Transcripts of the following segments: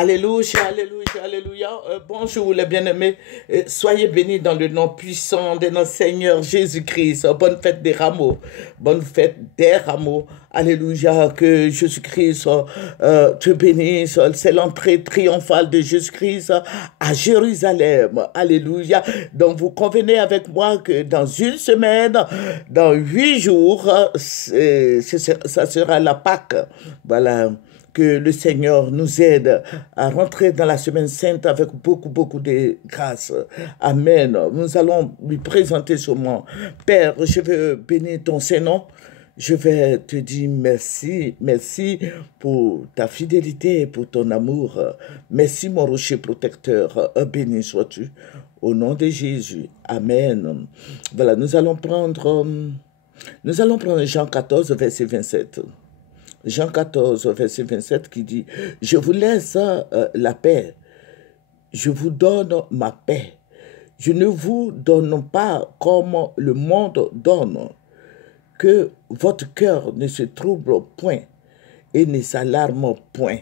Alléluia, alléluia, alléluia. Bonjour les bien-aimés. Soyez bénis dans le nom puissant de notre Seigneur Jésus-Christ. Bonne fête des rameaux. Bonne fête des rameaux. Alléluia. Que Jésus-Christ te bénisse. C'est l'entrée triomphale de Jésus-Christ à Jérusalem. Alléluia. Donc vous convenez avec moi que dans une semaine, dans 8 jours, ça sera la Pâque. Voilà. Que le Seigneur nous aide à rentrer dans la semaine sainte avec beaucoup de grâce. Amen. Nous allons lui présenter ce moment. Père, je veux bénir ton Saint-Nom. Je vais te dire merci. Merci pour ta fidélité et pour ton amour. Merci, mon rocher protecteur. Béni sois-tu. Au nom de Jésus. Amen. Voilà, nous allons prendre Jean 14, verset 27. Jean 14, verset 27 qui dit « Je vous laisse la paix, je vous donne ma paix. Je ne vous donne pas comme le monde donne, que votre cœur ne se trouble point et ne s'alarme point. »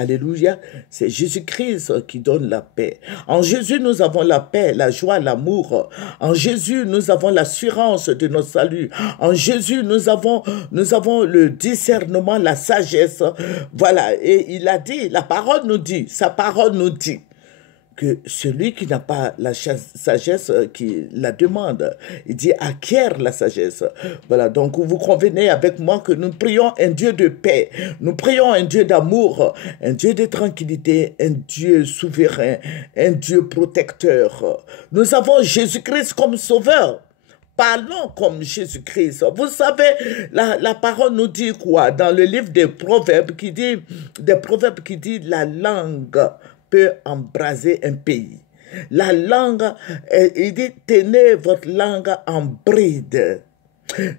Alléluia, c'est Jésus-Christ qui donne la paix. En Jésus, nous avons la paix, la joie, l'amour. En Jésus, nous avons l'assurance de notre salut. En Jésus, nous avons le discernement, la sagesse. Voilà, et il a dit, la parole nous dit, sa parole nous dit, que celui qui n'a pas la sagesse, qui la demande, il dit acquiert la sagesse. Voilà, donc vous convenez avec moi que nous prions un Dieu de paix, nous prions un Dieu d'amour, un Dieu de tranquillité, un Dieu souverain, un Dieu protecteur. Nous avons Jésus-Christ comme sauveur. Parlons comme Jésus-Christ. Vous savez, la parole nous dit quoi? Dans le livre des Proverbes qui dit la langue peut embraser un pays. La langue, il dit, tenez votre langue en bride.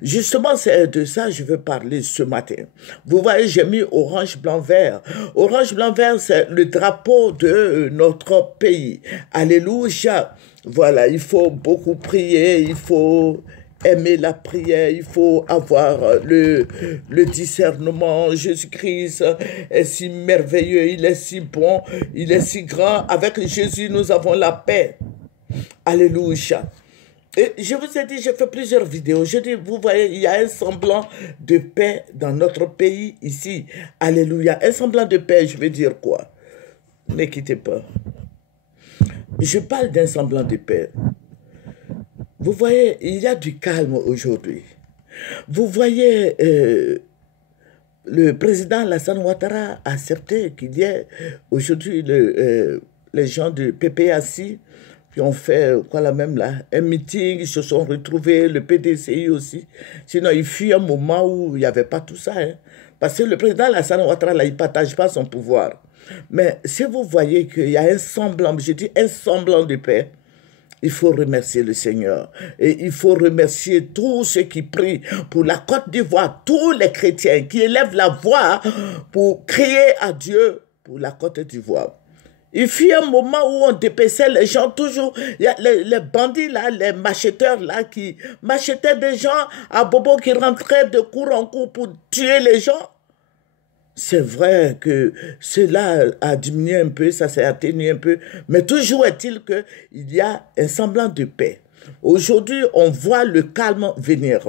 Justement, c'est de ça que je veux parler ce matin. Vous voyez, j'ai mis orange, blanc, vert. Orange, blanc, vert, c'est le drapeau de notre pays. Alléluia. Voilà, il faut beaucoup prier, il faut aimer la prière, il faut avoir le discernement. Jésus-Christ est si merveilleux, il est si bon, il est si grand. Avec Jésus, nous avons la paix. Alléluia. Et je vous ai dit, j'ai fait plusieurs vidéos. Je dis, vous voyez, il y a un semblant de paix dans notre pays ici. Alléluia. Un semblant de paix, je veux dire quoi? Ne quittez pas. Je parle d'un semblant de paix. Vous voyez, il y a du calme aujourd'hui. Vous voyez, le président Alassane Ouattara a accepté qu'il y ait aujourd'hui les gens de PPAC qui ont fait quoi là même là, un meeting, ils se sont retrouvés, le PDCI aussi. Sinon, il fut un moment où il n'y avait pas tout ça. Hein. Parce que le président Alassane Ouattara, là, il ne partage pas son pouvoir. Mais si vous voyez qu'il y a un semblant, je dis un semblant de paix, il faut remercier le Seigneur. Et il faut remercier tous ceux qui prient pour la Côte d'Ivoire, tous les chrétiens qui élèvent la voix pour crier à Dieu pour la Côte d'Ivoire. Il fut un moment où on dépaissait les gens toujours. Il y a les bandits là, les macheteurs là qui machetaient des gens à Bobo qui rentraient de cour en cour pour tuer les gens. C'est vrai que cela a diminué un peu, ça s'est atténué un peu, mais toujours est-il qu'il y a un semblant de paix. Aujourd'hui, on voit le calme venir.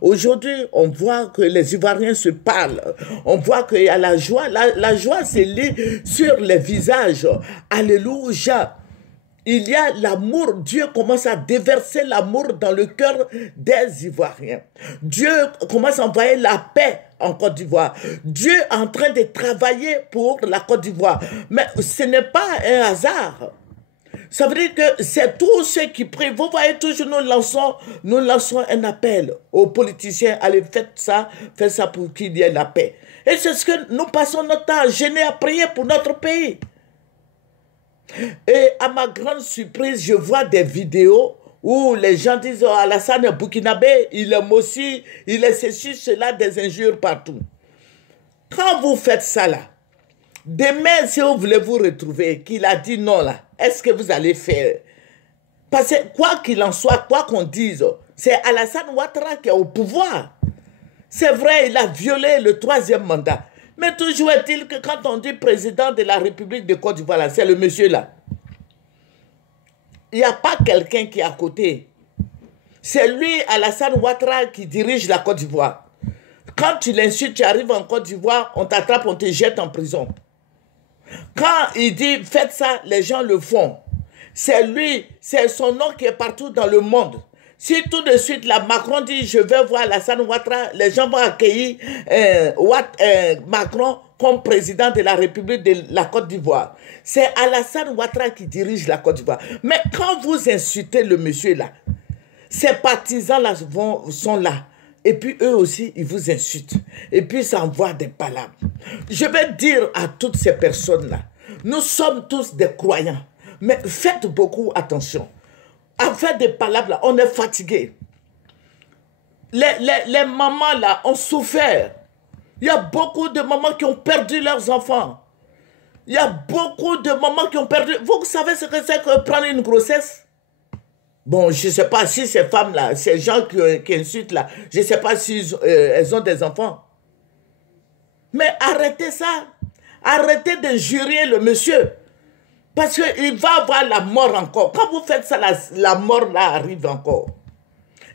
Aujourd'hui, on voit que les Ivoiriens se parlent. On voit qu'il y a la joie. La joie se lit sur les visages. Alléluia. Il y a l'amour. Dieu commence à déverser l'amour dans le cœur des Ivoiriens. Dieu commence à envoyer la paix en Côte d'Ivoire. Dieu est en train de travailler pour la Côte d'Ivoire. Mais ce n'est pas un hasard. Ça veut dire que c'est tous ceux qui prient. Vous voyez, toujours nous lançons un appel aux politiciens. Allez, faites ça pour qu'il y ait la paix. Et c'est ce que nous passons notre temps à gêner, à prier pour notre pays. Et à ma grande surprise, je vois des vidéos où les gens disent oh, Alassane est burkinabé, il est Mossi, il est ceci, cela, des injures partout. Quand vous faites ça là, demain, si vous voulez vous retrouver, qu'il a dit non là, est-ce que vous allez faire? Parce que quoi qu'il en soit, quoi qu'on dise, c'est Alassane Ouattara qui est au pouvoir. C'est vrai, il a violé le 3e mandat. Mais toujours est-il que quand on dit président de la République de Côte d'Ivoire, c'est le monsieur là. Il n'y a pas quelqu'un qui est à côté. C'est lui, Alassane Ouattara, qui dirige la Côte d'Ivoire. Quand tu l'insultes, tu arrives en Côte d'Ivoire, on t'attrape, on te jette en prison. Quand il dit faites ça, les gens le font. C'est lui, c'est son nom qui est partout dans le monde. Si tout de suite, la Macron dit je vais voir Alassane Ouattara, les gens vont accueillir Macron comme président de la République de la Côte d'Ivoire. C'est Alassane Ouattara qui dirige la Côte d'Ivoire. Mais quand vous insultez le monsieur là, ces partisans-là sont là. Et puis eux aussi, ils vous insultent. Et puis ça envoie des palabres. Je vais dire à toutes ces personnes-là, nous sommes tous des croyants. Mais faites beaucoup attention. À faire des palabres là, on est fatigué. Les mamans là ont souffert. Il y a beaucoup de mamans qui ont perdu leurs enfants. Il y a beaucoup de mamans qui ont perdu. Vous savez ce que c'est que prendre une grossesse? Bon, je ne sais pas si ces femmes-là, ces gens qui insultent là, je ne sais pas si elles ont des enfants. Mais arrêtez ça. Arrêtez d'injurier le monsieur. Parce qu'il va avoir la mort encore. Quand vous faites ça, la mort là arrive encore.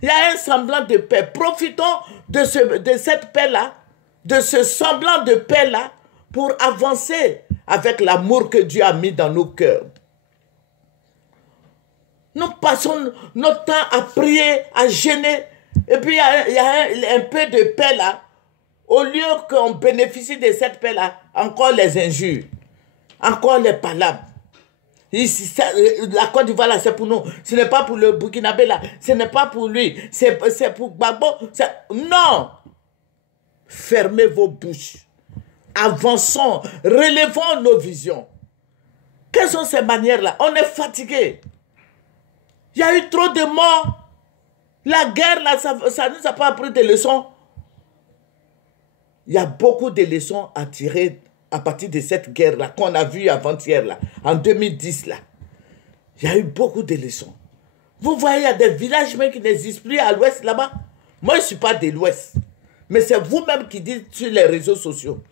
Il y a un semblant de paix. Profitons de cette paix-là, de ce semblant de paix-là, pour avancer avec l'amour que Dieu a mis dans nos cœurs. Nous passons notre temps à prier, à gêner, et puis il y a un peu de paix là. Au lieu qu'on bénéficie de cette paix là, encore les injures, encore les palabres. Ici, la Côte d'Ivoire là, c'est pour nous. Ce n'est pas pour le Burkinabé là, ce n'est pas pour lui, c'est pour Gbagbo. Non! Fermez vos bouches. Avançons, relevons nos visions. Quelles sont ces manières-là? On est fatigué. Il y a eu trop de morts. La guerre, là, ça ne nous a pas appris des leçons. Il y a beaucoup de leçons à tirer à partir de cette guerre-là qu'on a vue avant-hier, là, en 2010. Là. Il y a eu beaucoup de leçons. Vous voyez, il y a des villages même qui n'existent plus à l'ouest là-bas. Moi, je ne suis pas de l'ouest. Mais c'est vous-même qui dites sur les réseaux sociaux.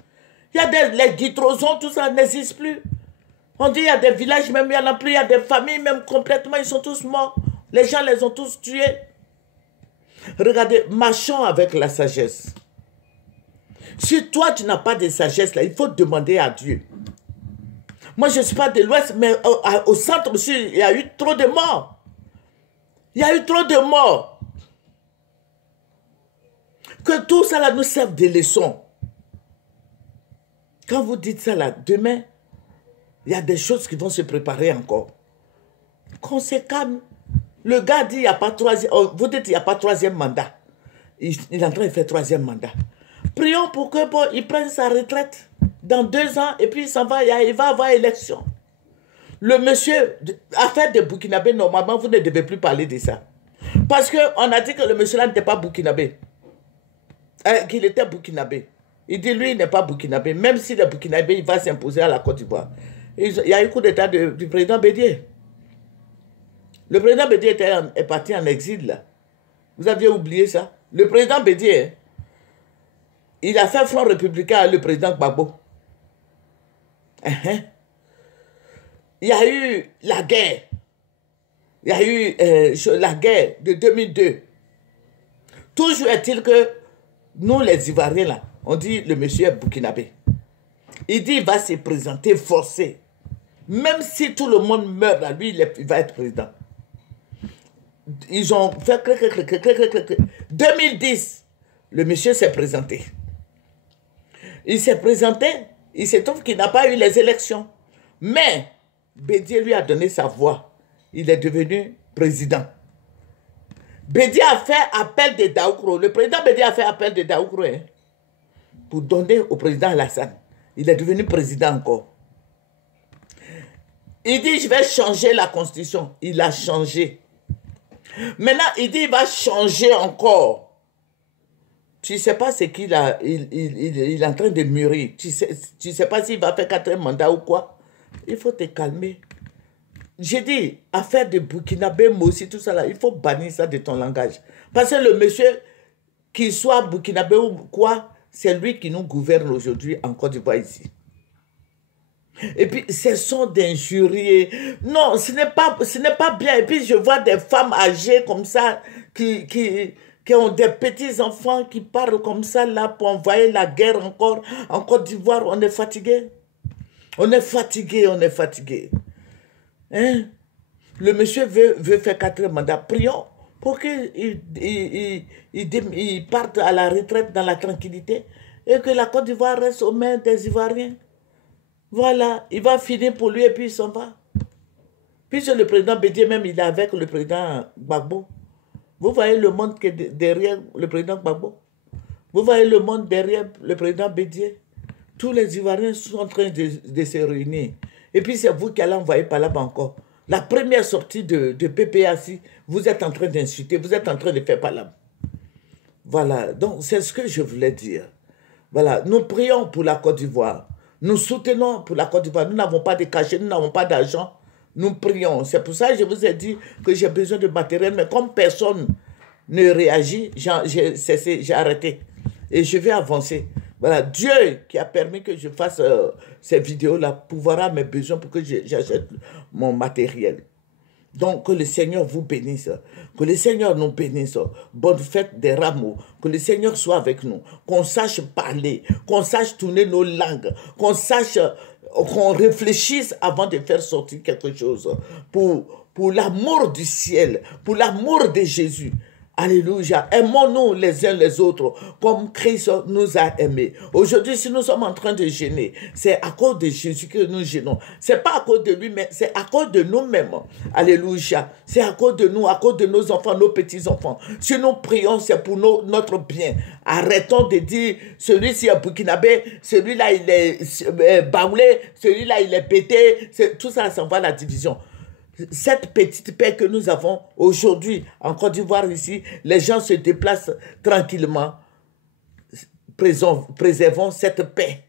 Il y a les guitrosons, tout ça n'existe plus. On dit qu'il y a des villages même, il y en a plus, il y a des familles même complètement, ils sont tous morts. Les gens les ont tous tués. Regardez, marchons avec la sagesse. Si toi, tu n'as pas de sagesse, là, il faut demander à Dieu. Moi, je ne suis pas de l'Ouest, mais au centre aussi, il y a eu trop de morts. Il y a eu trop de morts. Que tout ça là, nous serve de leçons. Quand vous dites ça, là, demain, il y a des choses qui vont se préparer encore. Qu'on se calme. Le gars dit, il n'y a pas troisième... Vous dites, il n'y a pas troisième mandat. Il est en train de faire troisième mandat. Prions pour que il prenne sa retraite dans 2 ans et puis il s'en va, il va avoir élection. Le monsieur, affaire de Burkinabé, normalement, vous ne devez plus parler de ça. Parce qu'on a dit que le monsieur là n'était pas Burkinabé. Qu'il était Burkinabé. Il dit, lui, il n'est pas Burkinabé. Même s'il est Burkinabé, il va s'imposer à la Côte d'Ivoire. Il y a eu coup d'état du président Bédié. Le président Bédié est parti en exil, là. Vous aviez oublié ça? Le président Bédié, il a fait front républicain à le président Gbagbo. Il y a eu la guerre. Il y a eu la guerre de 2002. Toujours est-il que nous, les Ivoiriens, là, on dit le monsieur est burkinabé. Il dit il va se présenter forcé. Même si tout le monde meurt, là, lui, il va être président. Ils ont fait 2010, le monsieur s'est présenté. Il s'est présenté, il se trouve qu'il n'a pas eu les élections. Mais Bédié lui a donné sa voix. Il est devenu président. Bédié a fait appel de Daoukro. Le président Bédié a fait appel de Daoukro pour donner au président Alassane. Il est devenu président encore. Il dit, je vais changer la constitution. Il a changé. Maintenant, il dit, il va changer encore. Tu ne sais pas ce qu'il a, il est en train de mûrir. Tu ne sais pas s'il va faire 4e mandat ou quoi. Il faut te calmer. J'ai dit, affaire de Burkinabé, moi aussi, tout ça là, il faut bannir ça de ton langage. Parce que le monsieur, qu'il soit Burkinabé ou quoi, c'est lui qui nous gouverne aujourd'hui en Côte d'Ivoire ici. Et puis, cessons d'injurier. Non, ce n'est pas bien. Et puis, je vois des femmes âgées comme ça qui ont des petits-enfants qui parlent comme ça là pour envoyer la guerre encore en Côte d'Ivoire. On est fatigué. On est fatigué, on est fatigué. Hein? Le monsieur veut faire 4 mandats. Prions pour qu'il parte à la retraite dans la tranquillité et que la Côte d'Ivoire reste aux mains des Ivoiriens. Voilà, il va finir pour lui et puis il s'en va. Puisque le président Bédié même, il est avec le président Gbagbo. Vous voyez le monde qui est derrière le président Gbagbo. Vous voyez le monde derrière le président Bédié. Tous les Ivoiriens sont en train de se réunir. Et puis c'est vous qui allez envoyer par là-bas encore. La première sortie de PPAC, vous êtes en train d'insulter, vous êtes en train de faire par là. Voilà, donc c'est ce que je voulais dire. Voilà, nous prions pour la Côte d'Ivoire. Nous soutenons pour la Côte d'Ivoire. Nous n'avons pas de cachet, nous n'avons pas d'argent. Nous prions. C'est pour ça que je vous ai dit que j'ai besoin de matériel. Mais comme personne ne réagit, j'ai arrêté. Et je vais avancer. Voilà, Dieu qui a permis que je fasse ces vidéos-là pourvoira mes besoins pour que j'achète mon matériel. Donc, que le Seigneur vous bénisse, que le Seigneur nous bénisse. Bonne fête des rameaux, que le Seigneur soit avec nous, qu'on sache parler, qu'on sache tourner nos langues, qu'on sache, qu'on réfléchisse avant de faire sortir quelque chose pour l'amour du ciel, pour l'amour de Jésus. Alléluia. Aimons-nous les uns les autres comme Christ nous a aimés. Aujourd'hui, si nous sommes en train de gêner, c'est à cause de Jésus que nous gênons. C'est pas à cause de lui, mais c'est à cause de nous-mêmes. Alléluia. C'est à cause de nous, à cause de nos enfants, nos petits-enfants. Si nous prions, c'est pour notre bien. Arrêtons de dire, celui-ci est burkinabé, celui-là il est baoulé, celui-là il est pété. Tout ça, ça va à la division. Cette petite paix que nous avons aujourd'hui en Côte d'Ivoire ici, les gens se déplacent tranquillement. Préservons cette paix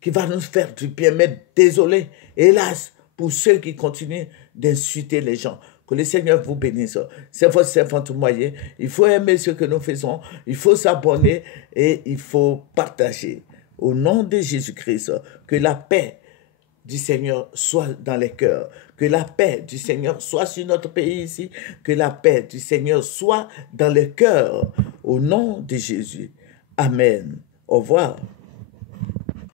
qui va nous faire du bien. Mais désolé, hélas, pour ceux qui continuent d'insulter les gens. Que le Seigneur vous bénisse. C'est votre servante moyen. Il faut aimer ce que nous faisons. Il faut s'abonner et il faut partager. Au nom de Jésus-Christ, que la paix du Seigneur soit dans les cœurs, que la paix du Seigneur soit sur notre pays ici, que la paix du Seigneur soit dans les cœurs, au nom de Jésus. Amen. Au revoir.